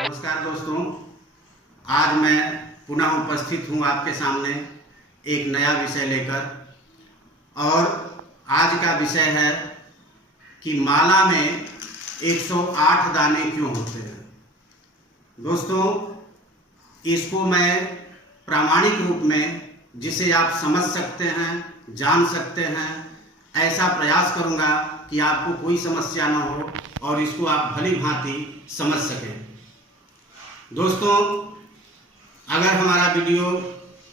नमस्कार दोस्तों, आज मैं पुनः उपस्थित हूँ आपके सामने एक नया विषय लेकर। और आज का विषय है कि माला में 108 दाने क्यों होते हैं। दोस्तों, इसको मैं प्रामाणिक रूप में जिसे आप समझ सकते हैं, जान सकते हैं, ऐसा प्रयास करूँगा कि आपको कोई समस्या न हो और इसको आप भली भांति समझ सकें। दोस्तों, अगर हमारा वीडियो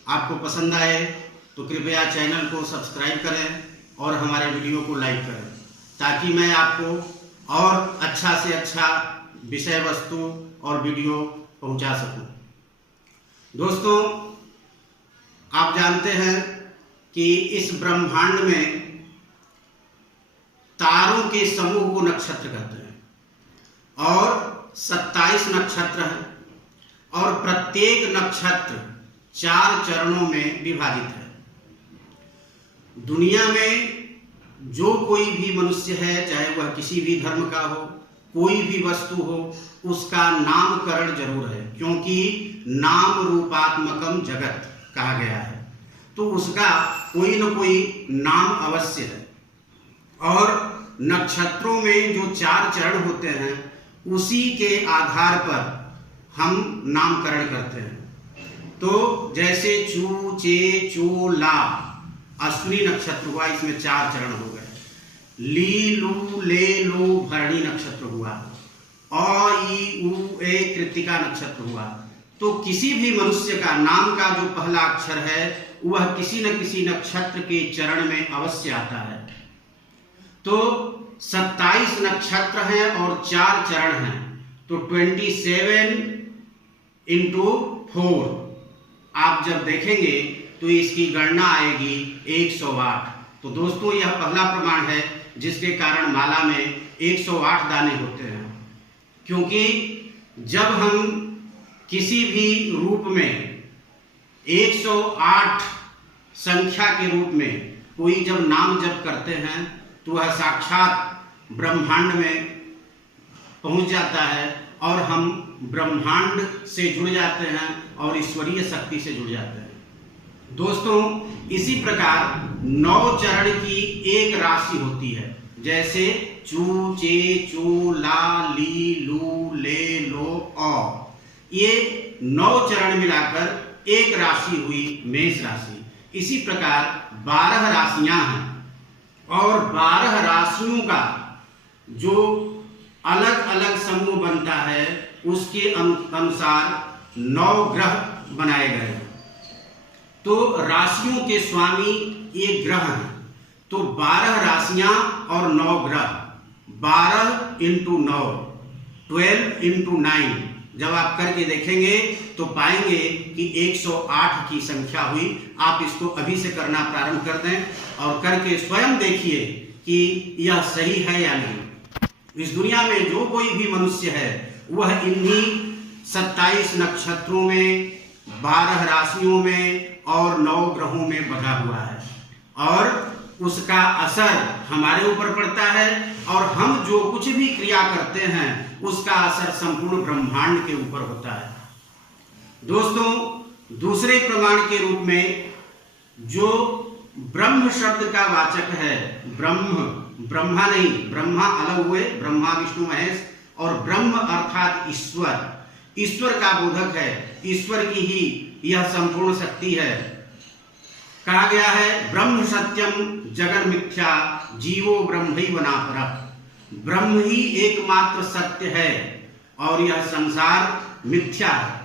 आपको पसंद आए तो कृपया चैनल को सब्सक्राइब करें और हमारे वीडियो को लाइक करें, ताकि मैं आपको और अच्छा से अच्छा विषय वस्तु और वीडियो पहुंचा सकूं। दोस्तों, आप जानते हैं कि इस ब्रह्मांड में तारों के समूह को नक्षत्र कहते हैं और 27 नक्षत्र हैं और प्रत्येक नक्षत्र 4 चरणों में विभाजित है। दुनिया में जो कोई भी मनुष्य है, चाहे वह किसी भी धर्म का हो, कोई भी वस्तु हो, उसका नामकरण जरूर है, क्योंकि नाम रूपात्मकम जगत कहा गया है, तो उसका कोई न कोई नाम अवश्य है। और नक्षत्रों में जो 4 चरण होते हैं, उसी के आधार पर हम नामकरण करते हैं। तो जैसे चू, चे, चो, ला अश्विनी नक्षत्र हुआ, इसमें 4 चरण हो गए। ली, लू, ले, लो भरणी नक्षत्र हुआ। अ, ई, उ, ए कृत्तिका नक्षत्र हुआ। तो किसी भी मनुष्य का नाम का जो पहला अक्षर है, वह किसी न किसी नक्षत्र के चरण में अवश्य आता है। तो 27 नक्षत्र हैं और 4 चरण हैं, तो 27 इंटू 4 आप जब देखेंगे तो इसकी गणना आएगी 108। तो दोस्तों, यह पहला प्रमाण है जिसके कारण माला में 108 दाने होते हैं। क्योंकि जब हम किसी भी रूप में 108 संख्या के रूप में कोई जब नाम जप करते हैं, तो वह साक्षात ब्रह्मांड में पहुंच जाता है और हम ब्रह्मांड से जुड़ जाते हैं और ईश्वरीय शक्ति से जुड़ जाते हैं। दोस्तों, इसी प्रकार 9 चरण की एक राशि होती है, जैसे चू, चे, चू, ला, ली, लू, ले, लो, औ। ये 9 चरण मिलाकर एक राशि हुई मेष राशि। इसी प्रकार 12 राशियां हैं और 12 राशियों का जो अलग अलग समूह बनता है, उसके अनुसार 9 ग्रह बनाए गए हैं। तो राशियों के स्वामी ये ग्रह हैं। तो 12 राशियां और 9 ग्रह, 12 इंटू 9, 12 इंटू 9 जब आप करके देखेंगे तो पाएंगे कि 108 की संख्या हुई। आप इसको अभी से करना प्रारंभ कर दें और करके स्वयं देखिए कि यह सही है या नहीं। इस दुनिया में जो कोई भी मनुष्य है, वह इन्हीं 27 नक्षत्रों में, 12 राशियों में और 9 ग्रहों में बंधा हुआ है, और उसका असर हमारे ऊपर पड़ता है और हम जो कुछ भी क्रिया करते हैं, उसका असर संपूर्ण ब्रह्मांड के ऊपर होता है। दोस्तों, दूसरे प्रमाण के रूप में जो ब्रह्म शब्द का वाचक है, ब्रह्म, ब्रह्मा नहीं, ब्रह्मा अलग हुए, ब्रह्मा विष्णु महेश, और ब्रह्म अर्थात ईश्वर, ईश्वर का बोधक है, ईश्वर की ही यह संपूर्ण शक्ति है। कहा गया है ब्रह्म सत्यम जगन मिथ्या जीवो ब्रह्मैव नापरः। ब्रह्म ही एकमात्र सत्य है और यह संसार मिथ्या है।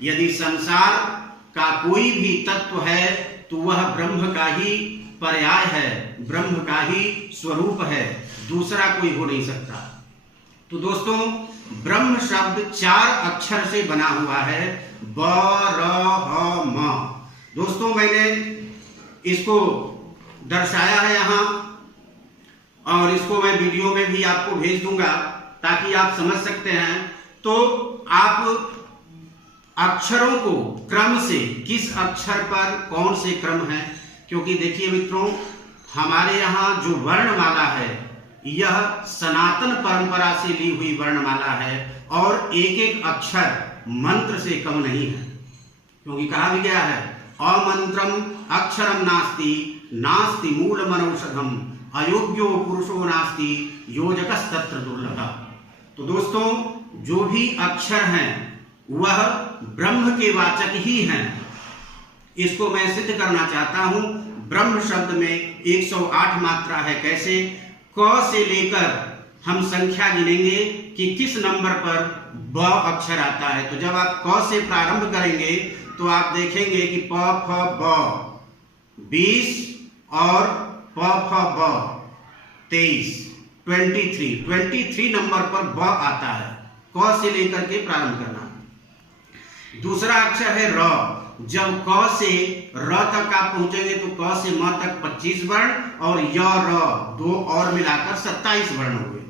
यदि संसार का कोई भी तत्व है तो वह ब्रह्म का ही पर्याय है, ब्रह्म का ही स्वरूप है, दूसरा कोई हो नहीं सकता। तो दोस्तों, ब्रह्म शब्द 4 अक्षर से बना हुआ है, ब, र, ह, म। दोस्तों, मैंने इसको दर्शाया है यहाँ, और इसको मैं वीडियो में भी आपको भेज दूंगा ताकि आप समझ सकते हैं। तो आप अक्षरों को क्रम से, किस अक्षर पर कौन से क्रम है, क्योंकि देखिए मित्रों, हमारे यहाँ जो वर्णमाला है, यह सनातन परंपरा से ली हुई वर्णमाला है और एक एक अक्षर मंत्र से कम नहीं है, क्योंकि कहा भी गया है अमंत्रम अक्षरम नास्ति नास्ति मूलमनौषधम अयोग्यो पुरुषो नास्ति योजकस्तत्र दुर्लभः। तो दोस्तों, जो भी अक्षर हैं वह ब्रह्म के वाचक ही हैं। इसको मैं सिद्ध करना चाहता हूं। ब्रह्म शब्द में 108 मात्रा है। कैसे? क से लेकर हम संख्या गिनेंगे कि किस नंबर पर ब अक्षर आता है। तो जब आप क से प्रारंभ करेंगे तो आप देखेंगे कि प फ ब 20 और प फ ब 23 23 नंबर पर ब आता है। क से लेकर के प्रारंभ करना। दूसरा अक्षर है र। जब क से र तक आप पहुंचेंगे तो क से म तक 25 वर्ण और य र दो और मिलाकर 27 वर्ण हुए।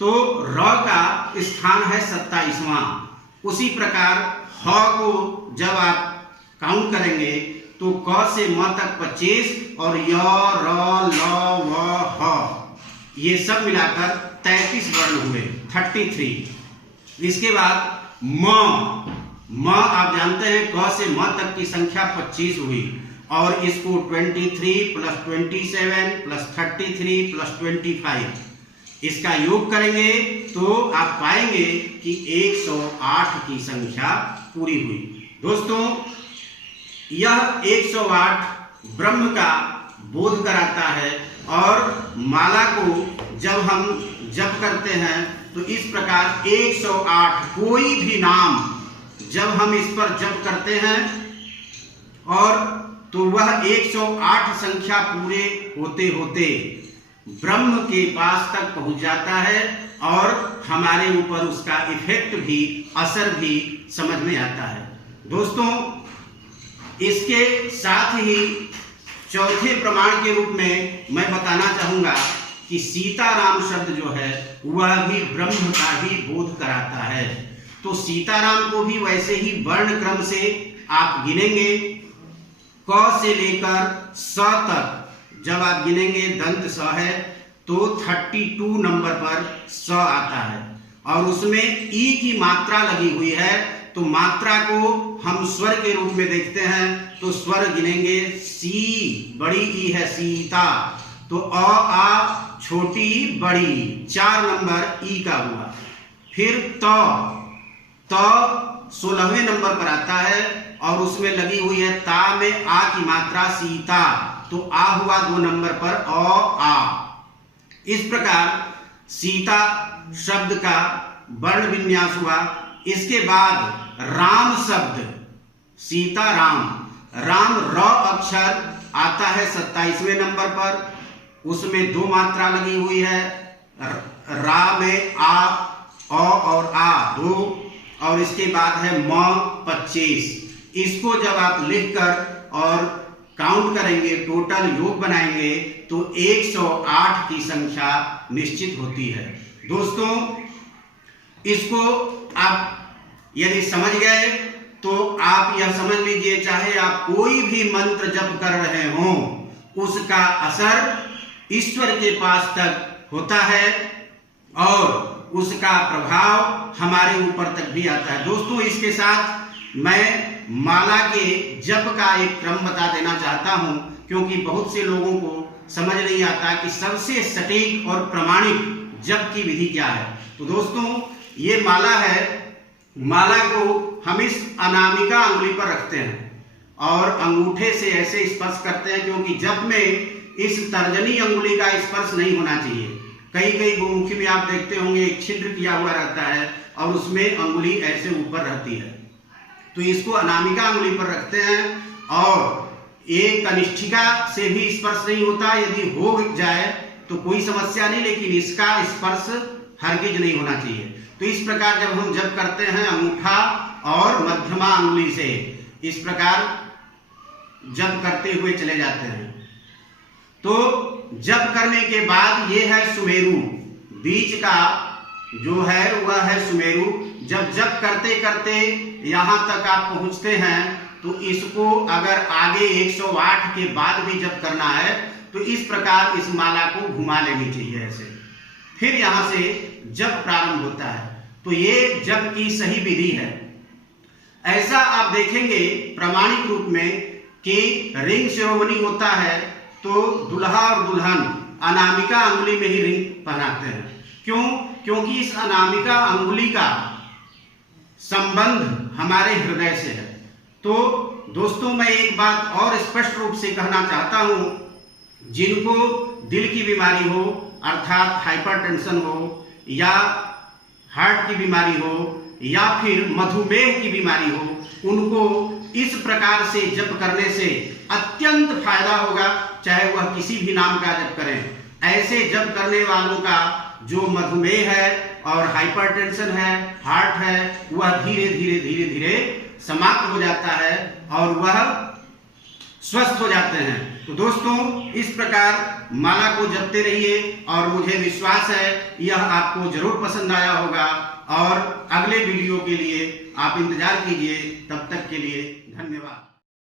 तो र का स्थान है 27वां। उसी प्रकार ह को जब आप काउंट करेंगे तो क से म तक 25 और य र ल व ह ये सब मिलाकर 33 वर्ण हुए, 33। इसके बाद म आप जानते हैं क से म तक की संख्या 25 हुई और इसको 23 प्लस 27 प्लस 33 प्लस 25 इसका योग करेंगे तो आप पाएंगे कि 108 की संख्या पूरी हुई। दोस्तों, यह 108 ब्रह्म का बोध कराता है और माला को जब हम जप करते हैं तो इस प्रकार 108 कोई भी नाम जब हम इस पर जप करते हैं और तो वह 108 संख्या पूरे होते होते ब्रह्म के पास तक पहुंच जाता है और हमारे ऊपर उसका इफेक्ट भी, असर भी समझ में आता है। दोस्तों, इसके साथ ही चौथे प्रमाण के रूप में मैं बताना चाहूंगा कि सीताराम शब्द जो है वह भी ब्रह्म का ही बोध कराता है। तो सीताराम को भी वैसे ही वर्ण क्रम से आप गिनेंगे। क से लेकर स तक जब आप गिनेंगे, दंत स है तो 32 नंबर पर स आता है और उसमें ई की मात्रा लगी हुई है। तो मात्रा को हम स्वर के रूप में देखते हैं तो स्वर गिनेंगे। सी बड़ी ई है सीता, तो अ आ छोटी बड़ी 4 नंबर ई का हुआ। फिर त 16वें नंबर पर आता है और उसमें लगी हुई है ता में आ की मात्रा सीता, तो आ हुआ 2 नंबर पर अ आ। इस प्रकार सीता शब्द का वर्ण विन्यास हुआ। इसके बाद राम शब्द, सीता राम, राम र अक्षर आता है 27वें नंबर पर, उसमें 2 मात्रा लगी हुई है। रा में आ, अ और आ 2 और इसके बाद है म 25। इसको जब आप लिखकर और काउंट करेंगे, टोटल योग बनाएंगे तो 108 की संख्या निश्चित होती है। दोस्तों, इसको आप यदि समझ गए तो आप यह समझ लीजिए, चाहे आप कोई भी मंत्र जप कर रहे हो उसका असर ईश्वर के पास तक होता है और उसका प्रभाव हमारे ऊपर तक भी आता है। दोस्तों, इसके साथ मैं माला के जप का एक क्रम बता देना चाहता हूं, क्योंकि बहुत से लोगों को समझ नहीं आता कि सबसे सटीक और प्रमाणिक जप की विधि क्या है। तो दोस्तों, ये माला है। माला को हम इस अनामिका अंगुली पर रखते हैं और अंगूठे से ऐसे स्पर्श करते हैं, क्योंकि जप में इस तर्जनी अंगुली का स्पर्श नहीं होना चाहिए। कई कई गुरुमुखी में आप देखते होंगे एक छिद्र किया हुआ रहता है और उसमें अंगुली ऐसे ऊपर रहती है। तो इसको अनामिका अंगुली पर रखते हैं और एक कनिष्ठिका से भी स्पर्श नहीं होता। यदि हो जाए तो कोई समस्या नहीं, लेकिन इसका स्पर्श हरगिज नहीं होना चाहिए। तो इस प्रकार जब हम जप करते हैं अंगूठा और मध्यमा अंगुली से इस प्रकार जप करते हुए चले जाते हैं। तो जप करने के बाद ये है सुमेरु, बीच का जो है वह है सुमेरु। जब जप करते करते यहाँ तक आप पहुँचते हैं तो इसको अगर आगे 108 के बाद भी जप करना है तो इस प्रकार इस माला को घुमा लेनी चाहिए ऐसे। फिर यहाँ से जप प्रारंभ होता है। तो ये जप की सही विधि है। ऐसा आप देखेंगे प्रामाणिक रूप में कि रिंग सेरेमनी होता है तो दुल्हा और दुल्हन अनामिका अंगुली में ही रिंग पहनाते हैं। क्यों? क्योंकि इस अनामिका अंगुली का संबंध हमारे हृदय से है। तो दोस्तों, मैं एक बात और स्पष्ट रूप से कहना चाहता हूं, जिनको दिल की बीमारी हो अर्थात हाइपरटेंशन हो या हार्ट की बीमारी हो या फिर मधुमेह की बीमारी हो, उनको इस प्रकार से जप करने से अत्यंत फायदा होगा, चाहे वह किसी भी नाम का जप करें। ऐसे जप करने वालों का जो मधुमेह है और हाइपरटेंशन है, हार्ट है, वह धीरे धीरे धीरे धीरे समाप्त हो जाता है और वह स्वस्थ हो जाते हैं। तो दोस्तों, इस प्रकार माला को जपते रहिए और मुझे विश्वास है यह आपको जरूर पसंद आया होगा। और अगले वीडियो के लिए आप इंतजार कीजिए। तब तक के लिए धन्यवाद।